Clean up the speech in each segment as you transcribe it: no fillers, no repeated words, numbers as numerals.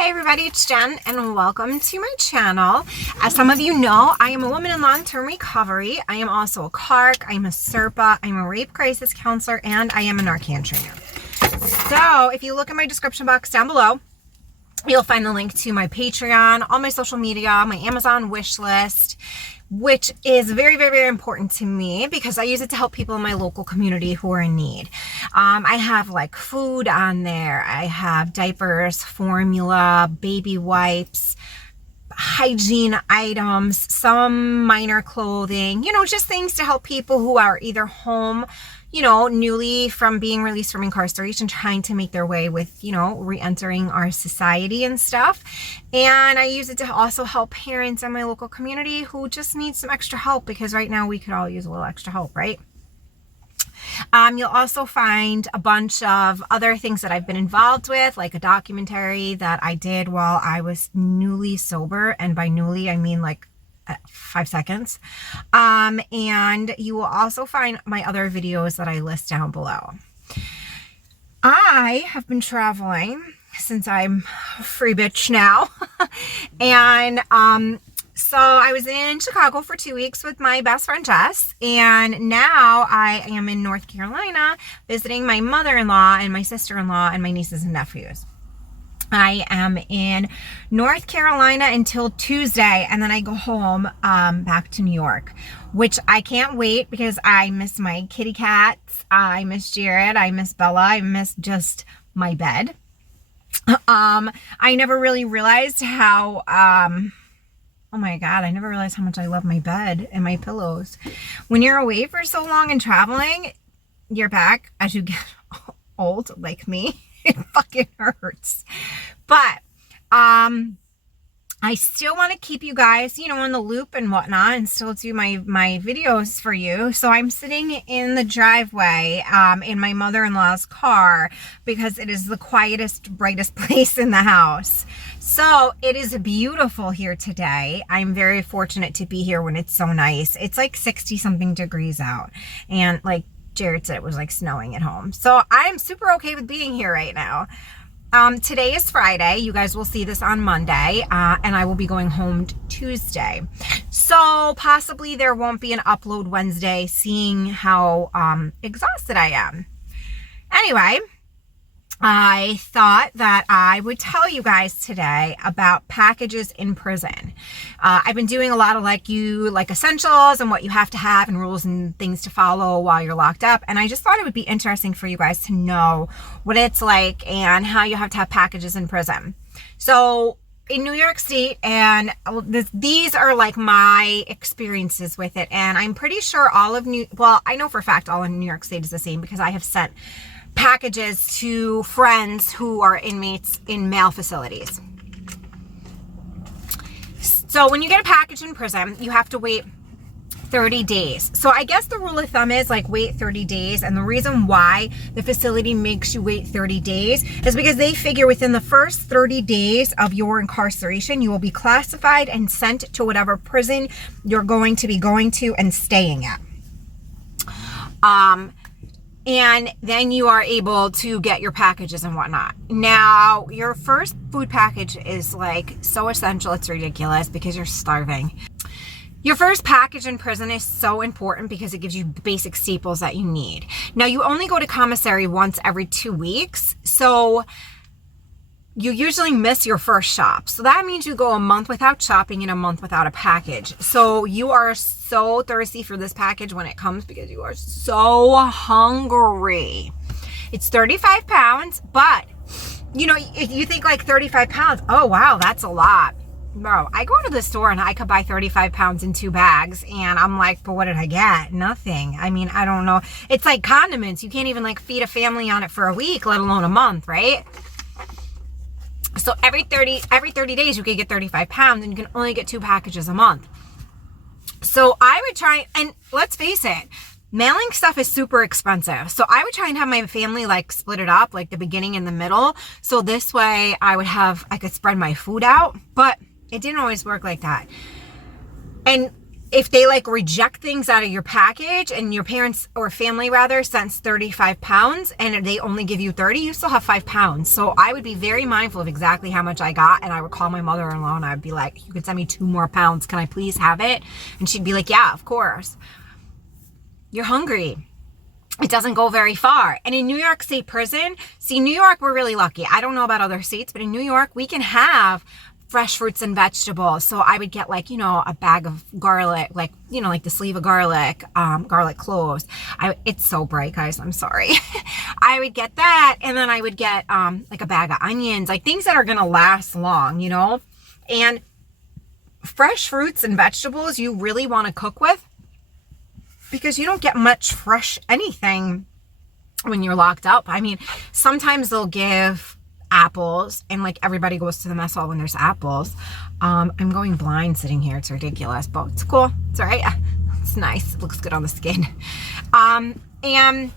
Hey everybody, it's Jen and welcome to my channel. As some of you know, I am a woman in long-term recovery. I am also a CARC, I am a CRPA, I am a rape crisis counselor, and I am a Narcan trainer. So if you look in my description box down below, you'll find the link to my Patreon, all my social media, my Amazon wish list, which is very, very, very important to me because I use it to help people in my local community who are in need. I have like food on there. I have diapers, formula, baby wipes, hygiene items, some minor clothing, just things to help people who are either home, newly from being released from incarceration, trying to make their way with, re-entering our society and stuff. And I use it to also help parents in my local community who just need some extra help because right now we could all use a little extra help, right? You'll also find a bunch of other things that I've been involved with, like a documentary that I did while I was newly sober. And by newly, I mean like 5 seconds. And you will also find my other videos that I list down below. I have been traveling since I'm a free bitch now. And so I was in Chicago for 2 weeks with my best friend Jess, and now I am in North Carolina visiting my mother-in-law and my sister-in-law and my nieces and nephews. I am in North Carolina until Tuesday, and then I go home back to New York, which I can't wait because I miss my kitty cats. I miss Jared. I miss Bella. I miss just my bed. I never really realized how, oh my God, I never realized how much I love my bed and my pillows. When you're away for so long and traveling, your back, as you get old, like me, it fucking hurts. But I still want to keep you guys, in the loop and whatnot, and still do my videos for you. So I'm sitting in the driveway in my mother-in-law's car because it is the quietest, brightest place in the house. So it is beautiful here today. I'm very fortunate to be here when it's so nice. It's like 60 something degrees out, and like Jared said, it was like snowing at home. So I'm super okay with being here right now. Today is Friday. You guys will see this on Monday, and I will be going home Tuesday. So possibly there won't be an upload Wednesday, seeing how exhausted I am. Anyway, I thought that I would tell you guys today about packages in prison. I've been doing a lot of like essentials and what you have to have and rules and things to follow while you're locked up. And I just thought it would be interesting for you guys to know what it's like and how you have to have packages in prison. So in New York State, and these are like my experiences with it. And I'm pretty sure I know for a fact all of New York State is the same because I have sent packages to friends who are inmates in male facilities. So when you get a package in prison, you have to wait 30 days. So I guess the rule of thumb is like wait 30 days. And the reason why the facility makes you wait 30 days is because they figure within the first 30 days of your incarceration, you will be classified and sent to whatever prison you're going to be going to and staying at. And then you are able to get your packages and whatnot. Now, your first food package is like so essential, it's ridiculous because you're starving. Your first package in prison is so important because it gives you basic staples that you need. Now, you only go to commissary once every 2 weeks, so you usually miss your first shop. So that means you go a month without shopping and a month without a package. So you are so thirsty for this package when it comes because you are so hungry. It's 35 pounds, but if you think like 35 pounds, oh wow, that's a lot. Bro, I go to the store and I could buy 35 pounds in 2 bags and I'm like, but what did I get? Nothing. I mean, I don't know. It's like condiments. You can't even like feed a family on it for a week, let alone a month, right? So every 30 days you could get 35 pounds and you can only get 2 packages a month. So I would try, and let's face it, mailing stuff is super expensive. So I would try and have my family like split it up, like the beginning and the middle. So this way I could spread my food out, but it didn't always work like that. And if they like reject things out of your package and your parents or family rather sends 35 pounds and they only give you 30, you still have 5 pounds. So I would be very mindful of exactly how much I got, and I would call my mother-in-law and I would be like, you could send me 2 more pounds. Can I please have it? And she'd be like, yeah, of course. You're hungry. It doesn't go very far. And in New York State Prison, see, New York, we're really lucky. I don't know about other states, but in New York, we can have fresh fruits and vegetables. So I would get like, a bag of garlic, like, like the sleeve of garlic, garlic cloves. It's so bright, guys. I'm sorry. I would get that. And then I would get like a bag of onions, like things that are going to last long, and fresh fruits and vegetables you really want to cook with, because you don't get much fresh anything when you're locked up. I mean, sometimes they'll give apples and like everybody goes to the mess hall when there's apples. I'm going blind sitting here. It's ridiculous, but it's cool. It's all right. It's nice. It looks good on the skin. And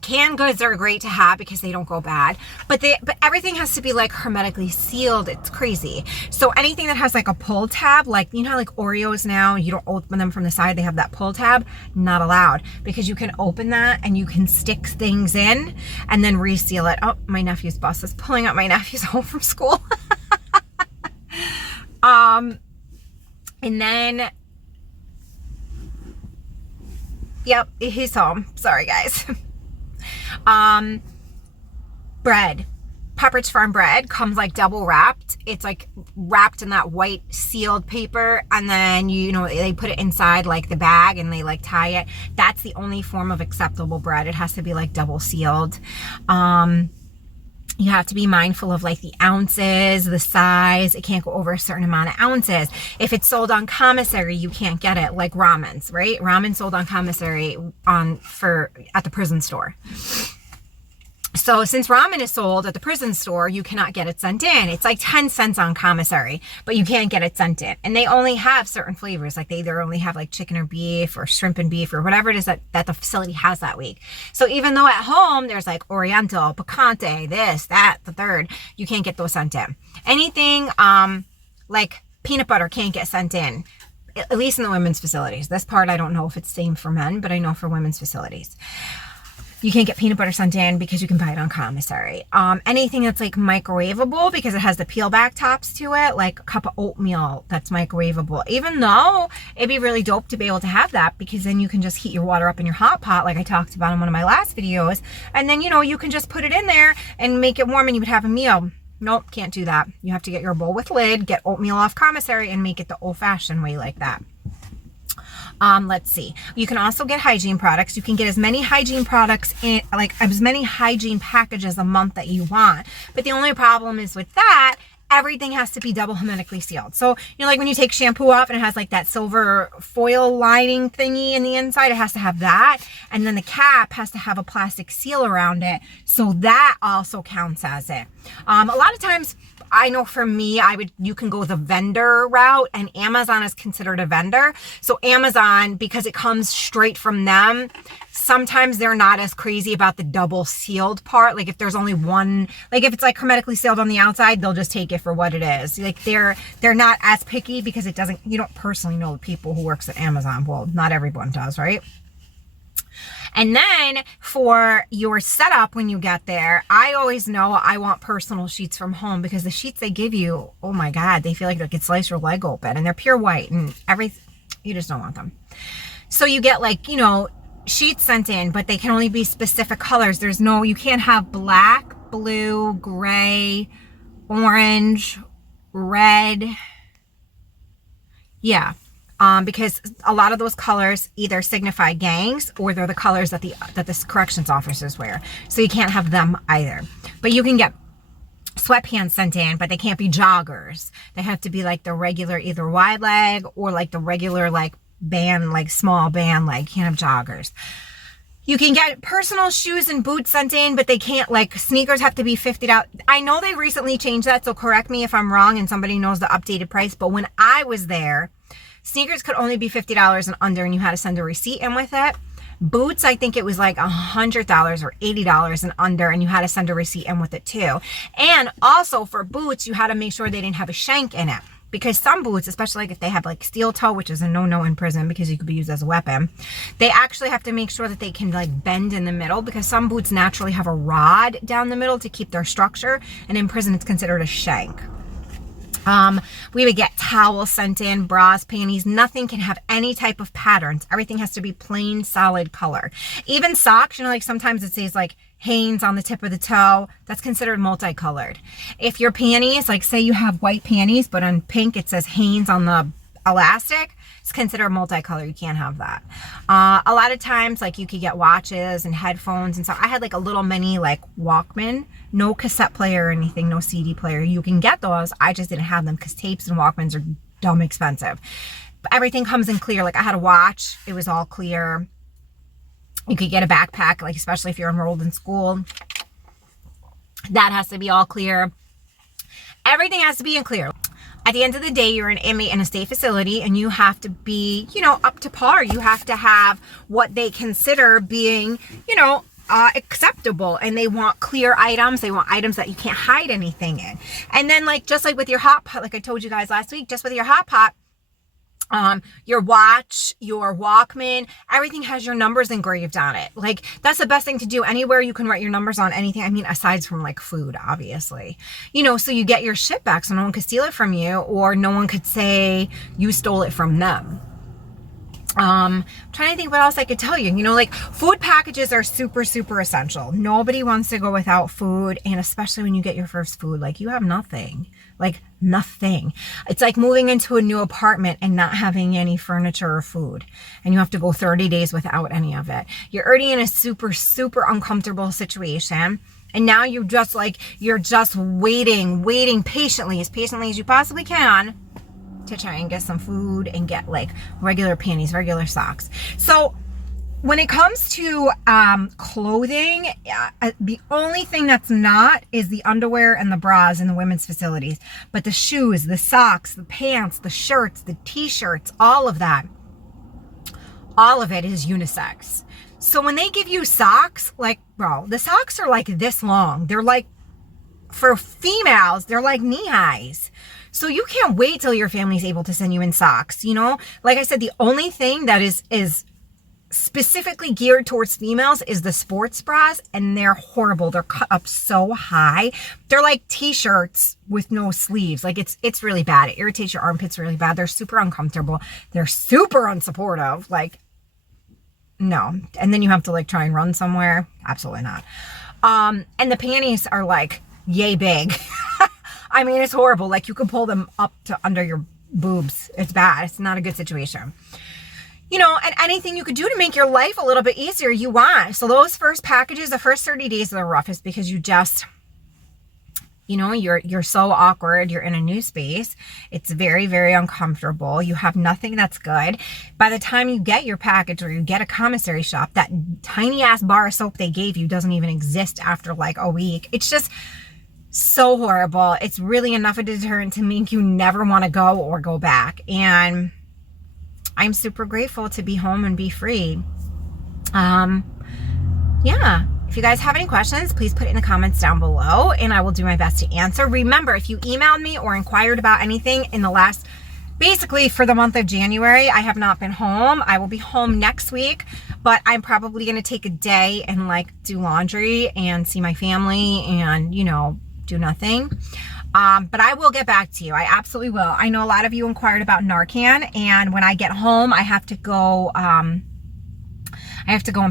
canned goods are great to have because they don't go bad, but everything has to be like hermetically sealed. It's crazy. So anything that has like a pull tab, like, how like Oreos now, you don't open them from the side, they have that pull tab, not allowed, because you can open that and you can stick things in and then reseal it. Oh, my nephew's bus is pulling up. My nephew's home from school. And then, yep, he's home. Sorry, guys. Bread. Pepperidge Farm bread comes like double wrapped. It's like wrapped in that white sealed paper, and then they put it inside like the bag and they like tie it. That's the only form of acceptable bread. It has to be like double sealed. You have to be mindful of like the ounces, the size. It can't go over a certain amount of ounces. If it's sold on commissary, you can't get it, like ramens, right? Ramen sold on commissary at the prison store. So since ramen is sold at the prison store, you cannot get it sent in. It's like 10 cents on commissary, but you can't get it sent in. And they only have certain flavors. Like they either only have like chicken or beef or shrimp and beef or whatever it is that the facility has that week. So even though at home there's like Oriental, Picante, this, that, the third, you can't get those sent in. Anything like peanut butter can't get sent in, at least in the women's facilities. This part I don't know if it's same for men, but I know for women's facilities. You can't get peanut butter sent in because you can buy it on commissary. Anything that's like microwavable, because it has the peel back tops to it, like a cup of oatmeal that's microwavable. Even though it'd be really dope to be able to have that, because then you can just heat your water up in your hot pot like I talked about in one of my last videos. And then, you can just put it in there and make it warm and you would have a meal. Nope, can't do that. You have to get your bowl with lid, get oatmeal off commissary, and make it the old-fashioned way like that. Let's see. You can also get hygiene products. You can get as many hygiene products in, like as many hygiene packages a month that you want. But the only problem is with that, everything has to be double hermetically sealed. So, like when you take shampoo off and it has like that silver foil lining thingy in the inside, it has to have that. And then the cap has to have a plastic seal around it. So that also counts as it. A lot of times, I know for me, you can go the vendor route, and Amazon is considered a vendor. So Amazon, because it comes straight from them, sometimes they're not as crazy about the double sealed part. Like if there's only one, like if it's like hermetically sealed on the outside, they'll just take it for what it is. Like they're not as picky because you don't personally know the people who works at Amazon. Well, not everyone does, right? And then for your setup when you get there, I always know I want personal sheets from home, because the sheets they give you, oh my God, they feel like they could slice your leg open, and they're pure white and everything. You just don't want them. So you get like, sheets sent in, but they can only be specific colors. You can't have black, blue, gray, orange, red. Yeah. Because a lot of those colors either signify gangs or they're the colors that the corrections officers wear. So you can't have them either. But you can get sweatpants sent in, but they can't be joggers. They have to be like the regular, either wide leg or like the regular like band, like small band leg. You can't have joggers. You can get personal shoes and boots sent in, but they can't, like sneakers have to be $50. I know they recently changed that, so correct me if I'm wrong and somebody knows the updated price. But when I was there, sneakers could only be $50 and under, and you had to send a receipt in with it. Boots, I think it was like $100 or $80 and under, and you had to send a receipt in with it too. And also for boots, you had to make sure they didn't have a shank in it, because some boots, especially like if they have like steel toe, which is a no-no in prison because you could be used as a weapon, they actually have to make sure that they can like bend in the middle, because some boots naturally have a rod down the middle to keep their structure, and in prison it's considered a shank. We would get towels sent in, bras, panties. Nothing can have any type of patterns. Everything has to be plain, solid color. Even socks, you know, like sometimes it says like Hanes on the tip of the toe. That's considered multicolored. If your panties, like say you have white panties, but on pink it says Hanes on the elastic, it's considered multicolor. You can't have that. A lot of times, like you could get watches and headphones and stuff. I had like a little mini like Walkman, no cassette player or anything, no CD player. You can get those. I just didn't have them because tapes and Walkmans are dumb expensive. But everything comes in clear. Like I had a watch. It was all clear. You could get a backpack, like especially if you're enrolled in school. That has to be all clear. Everything has to be in clear. At the end of the day, you're an inmate in a state facility and you have to be, you know, up to par. You have to have what they consider being, you know, acceptable, and they want clear items. They want items that you can't hide anything in. And then like, just like with your hot pot, like I told you guys last week, just with your hot pot, your watch, your Walkman, everything has your numbers engraved on it. Like that's the best thing to do. Anywhere you can write your numbers on anything. I mean, aside from like food, obviously, you know, so you get your shit back so no one could steal it from you, or no one could say you stole it from them. I'm trying to think what else I could tell you. You know, like food packages are super, super essential. Nobody wants to go without food. And especially when you get your first food, like you have nothing, like nothing. It's like moving into a new apartment and not having any furniture or food. And you have to go 30 days without any of it. You're already in a super, super uncomfortable situation. And now you're just waiting patiently as you possibly can to try and get some food and get like regular panties, regular socks. So when it comes to clothing, the only thing that's not is the underwear and the bras in the women's facilities. But the shoes, the socks, the pants, the shirts, the t-shirts, all of that, all of it is unisex. So when they give you socks, like, bro, the socks are like this long. They're like, for females, they're like knee highs. So you can't wait till your family's able to send you in socks, you know? Like I said, the only thing that is specifically geared towards females is the sports bras, and they're horrible. They're cut up so high. They're like t-shirts with no sleeves. Like it's really bad. It irritates your armpits really bad. They're super uncomfortable. They're super unsupportive. Like, no. And then you have to like try and run somewhere. Absolutely not. And the panties are like yay big. I mean, it's horrible. Like you can pull them up to under your boobs. It's bad. It's not a good situation. You know, and anything you could do to make your life a little bit easier, you want. So those first packages, the first 30 days are the roughest because you just, you know, you're so awkward. You're in a new space. It's very, very uncomfortable. You have nothing that's good. By the time you get your package or you get a commissary shop, that tiny ass bar of soap they gave you doesn't even exist after like a week. It's just so horrible. It's really enough of a deterrent to make you never want to go or go back. And I'm super grateful to be home and be free. Yeah. If you guys have any questions, please put it in the comments down below and I will do my best to answer. Remember, if you emailed me or inquired about anything in the last, basically for the month of January, I have not been home. I will be home next week, but I'm probably going to take a day and like do laundry and see my family and, you know, do nothing. But I will get back to you. I absolutely will. I know a lot of you inquired about Narcan, and when I get home, I have to go and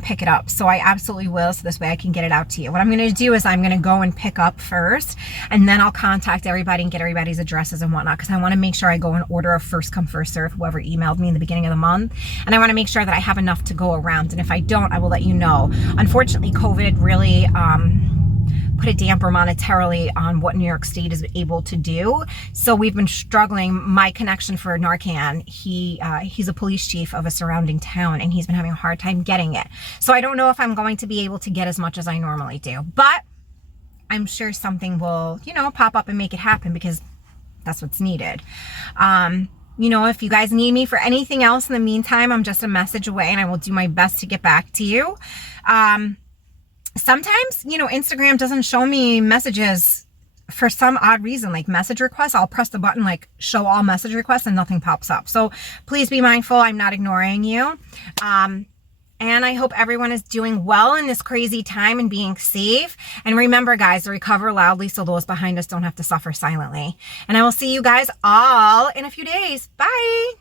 pick it up. So I absolutely will. So this way I can get it out to you. What I'm going to do is I'm going to go and pick up first, and then I'll contact everybody and get everybody's addresses and whatnot, because I want to make sure I go in order of first come, first serve, whoever emailed me in the beginning of the month. And I want to make sure that I have enough to go around. And if I don't, I will let you know. Unfortunately, COVID really, put a damper monetarily on what New York State is able to do. So we've been struggling. My connection for Narcan, he's a police chief of a surrounding town, and he's been having a hard time getting it. So I don't know if I'm going to be able to get as much as I normally do, but I'm sure something will, you know, pop up and make it happen, because that's what's needed. You know, if you guys need me for anything else in the meantime, I'm just a message away and I will do my best to get back to you. Sometimes, you know, Instagram doesn't show me messages for some odd reason, like message requests, I'll press the button like show all message requests and nothing pops up. So please be mindful. I'm not ignoring you. And I hope everyone is doing well in this crazy time and being safe. And remember, guys, to recover loudly so those behind us don't have to suffer silently. And I will see you guys all in a few days. Bye.